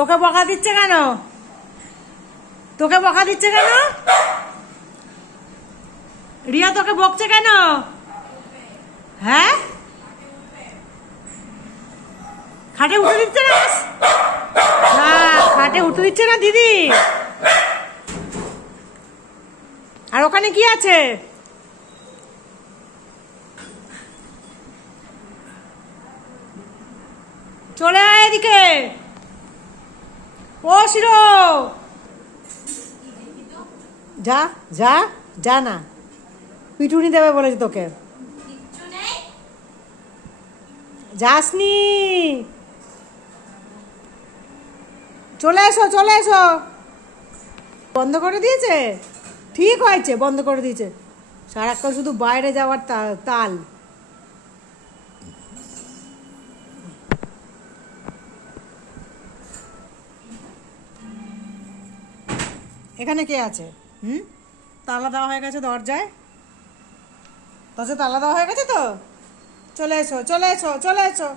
তোকে বকা দিচ্ছে কেন? তোকে বকা দিচ্ছে কেন? রিয়া তোকে বকছে কেন? হ্যাঁ, খাটে উঠে দিচ্ছে না? খাটে উঠে দিচ্ছে না দিদি? আর ওখানে কি আছে? চলে আয় এদিকে। ও শিরো, যা যা যা না, পিটুনি দেবে বলেছে তোকে। যাসনি, চলে এসো চলে এসো। বন্ধ করে দিয়েছে, ঠিক হয়েছে, বন্ধ করে দিয়েছে। সারাক্ষণ শুধু বাইরে যাওয়ার তাল। এখানে কে আছে? তালা দেওয়া হয়ে গেছে দরজায়, তালা দেওয়া হয়ে গেছে তো। চলে এসো চলে এসো চলে এসো।